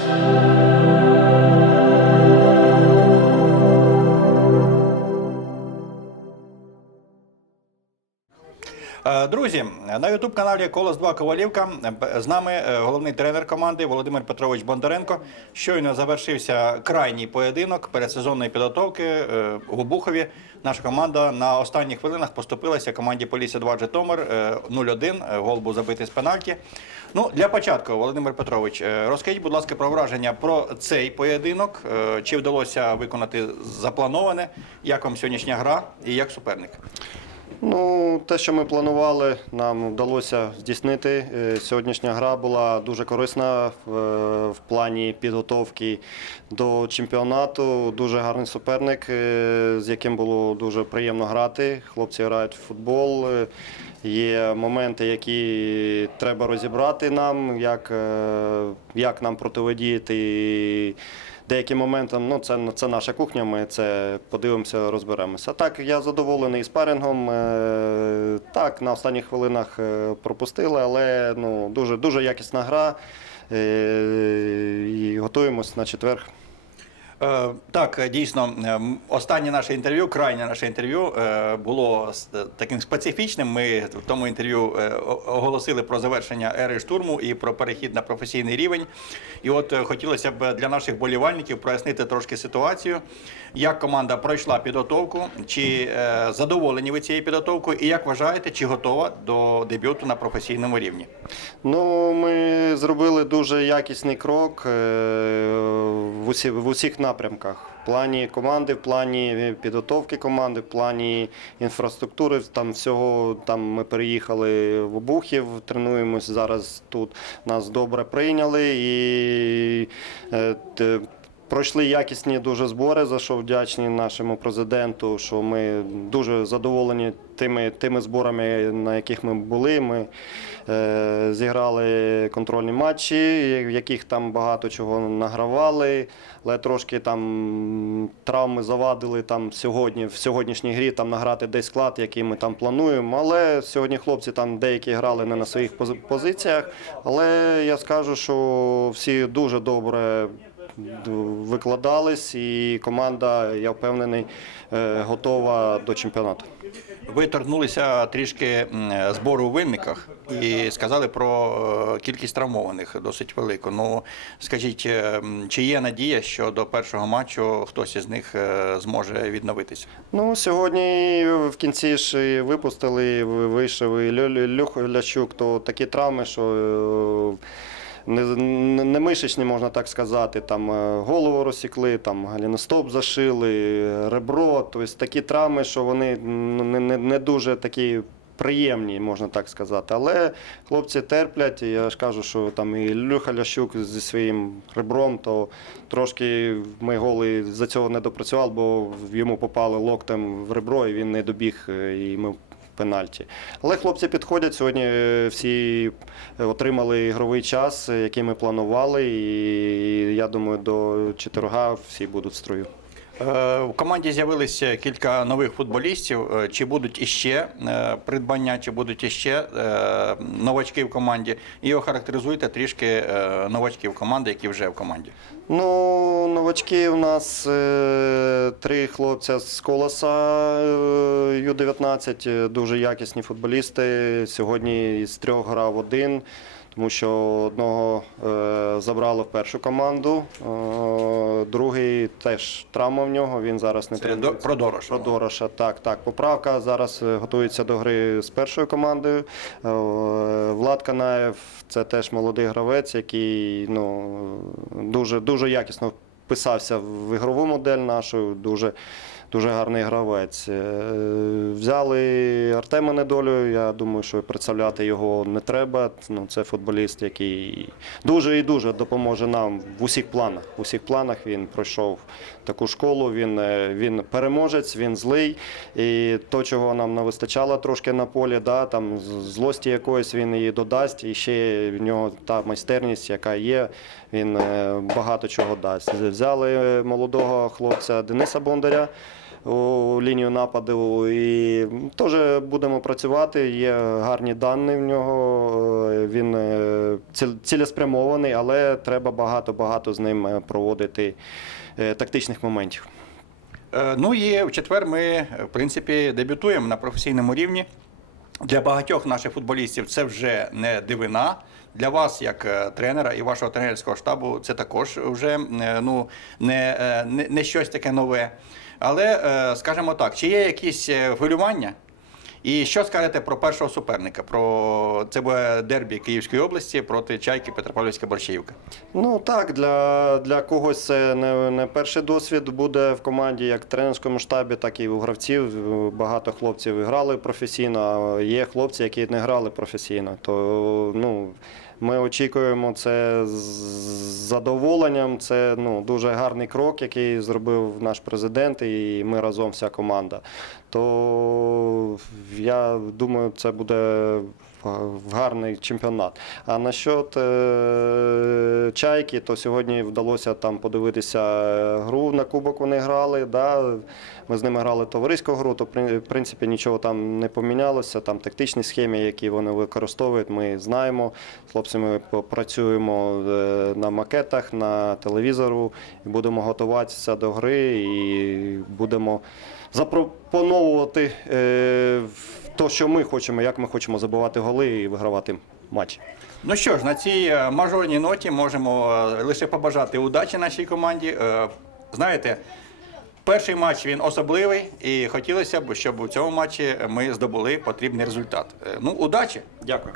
Е, на ютуб каналі Колос 2 Ковалівка з нами е, головний тренер команди Володимир Петрович Бондаренко. Щойно завершився крайній поєдинок передсезонної підготовки е, у Бухові. Наша команда на останніх хвилинах поступилася команді Полісся 2 Житомир е, 0-1. е, Гол був забитий з пенальті. Ну, для початку, Володимир Петрович, е, розкажіть, будь ласка, про враження про цей поєдинок. Е, Чи вдалося виконати заплановане? Як вам сьогоднішня гра і як суперник? Ну, те, що ми планували, нам вдалося здійснити. Е, Сьогоднішня гра була дуже корисна в, е, в плані підготовки до чемпіонату. Дуже гарний суперник, е, з яким було дуже приємно грати. Хлопці грають в футбол. Є моменти, які треба розібрати нам, як, як нам противодіяти. Деяким моментам, ну це, це наша кухня, ми це подивимося, розберемося. Так, я задоволений спарингом. Е, Так, на останніх хвилинах е, пропустили, але ну, дуже, дуже якісна гра. Е, І готуємось на четвер. Е, Так, е, дійсно, е, останнє наше інтерв'ю, крайнє наше інтерв'ю було таким специфічним. Ми в тому інтерв'ю оголосили про завершення ери штурму і про перехід на професійний рівень. І от хотілося б для наших болівальників прояснити трошки ситуацію, як команда пройшла підготовку, чи задоволені ви цією підготовкою, і як вважаєте, чи готова до дебюту на професійному рівні? Ну, зробили дуже якісний крок е, в, усі, в усіх напрямках. В плані команди, в плані підготовки команди, в плані інфраструктури. Там всього там ми переїхали в Обухів, тренуємось зараз тут. Нас добре прийняли і е, Пройшли якісні дуже збори, за що вдячні нашому президенту, що ми дуже задоволені тими, тими зборами, на яких ми були. Ми е, зіграли контрольні матчі, в яких там багато чого награвали, але трошки там травми завадили там сьогодні, в сьогоднішній грі там награти десь склад, який ми там плануємо. Але сьогодні хлопці там деякі грали не на своїх пози- позиціях. Але я скажу, що всі дуже добре викладались, і команда, я впевнений, е, готова до чемпіонату. Ви торкнулися трішки збору у винниках і сказали про е, кількість травмованих досить велику. Ну скажіть, е, чи є надія, що до першого матчу хтось із них зможе відновитися? Ну, сьогодні в кінці ж випустили, вийшов і Люх Лящук, то такі травми, що не, не, мишечні, можна так сказати. Там е, голову розсікли, там галіностоп зашили, ребро. Тобто такі травми, що вони не, не, не дуже такі. Приємні, можна так сказати. Але хлопці терплять. і Я ж кажу, що там і Люха Лящук зі своїм ребром, то трошки ми голи за цього не допрацював, бо йому попали локтем в ребро, і він не добіг, е, і ми пенальті. Але хлопці підходять. Сьогодні е, всі отримали ігровий час, е, який ми планували, і я думаю, до четверга всі будуть в строю. Е, В команді з'явилися кілька нових футболістів. Е, Чи будуть іще е, придбання, чи будуть іще новачки в команді? І охарактеризуйте трішки новачків команди, які вже в команді. Ну, новачки у нас три хлопця з колоса е, Ю-19, е, дуже якісні футболісти. Сьогодні із трьох грав один, тому що одного е, забрали в першу команду, е, другий теж травма в нього, він зараз не Це до, про Дороша. Про Дороша, так, так. Поправка зараз е, готується до гри з першою командою. Влад Канаєв це теж молодий гравець, який ну, дуже, дуже якісно вписався в ігрову модель нашу. Дуже, дуже гарний гравець. Е, Взяли Артема Недолю. Я думаю, що представляти його не треба. Ну, це футболіст, який дуже і дуже допоможе нам в усіх планах. В усіх планах він пройшов таку школу. Він, е, він переможець, він злий. І то, чого нам не вистачало трошки на полі, да, там злості якоїсь він її додасть. І ще в нього та майстерність, яка є, він е, багато чого дасть. Взяли молодого хлопця Дениса Бондаря. у лінію нападу. І теж будемо працювати. Є гарні дані в нього. е, Він е, цілеспрямований, але треба багато-багато з ним е, проводити е, тактичних моментів. Е, Ну і в четвер ми, е, в принципі, дебютуємо на професійному рівні. Для багатьох наших футболістів це вже не дивина. Для вас, як е, тренера і вашого тренерського штабу, це також вже е, ну, не, е, не, не щось таке нове. Але, скажімо так, чи є якісь хвилювання? І що скажете про першого суперника? Про це буде дербі Київської області проти Чайки Петропавлівська Борщівка? Ну так, для, для когось це не, не перший досвід буде в команді, як в тренерському штабі, так і у гравців. Багато хлопців грали професійно, а є хлопці, які не грали професійно. То ну, ми очікуємо це з задоволенням. Це ну, дуже гарний крок, який зробив наш президент, і ми разом вся команда. То я думаю, це буде в гарний чемпіонат. А насчет е, чайки, то сьогодні вдалося там подивитися е, гру на кубок. Вони грали. Да? Ми з ними грали товариську гру, то в принципі нічого там не помінялося. Там тактичні схеми, які вони використовують, ми знаємо. З хлопцями працюємо е, на макетах, на телевізору і будемо готуватися до гри і будемо запропоновувати е, то, що ми хочемо, як ми хочемо забивати голи і вигравати матчі. Ну що ж, на цій е, мажорній ноті можемо е, лише побажати удачі нашій команді. Знаєте, перший матч він особливий, і хотілося б, щоб у цьому матчі ми здобули потрібний результат. Ну, удачі! Дякую.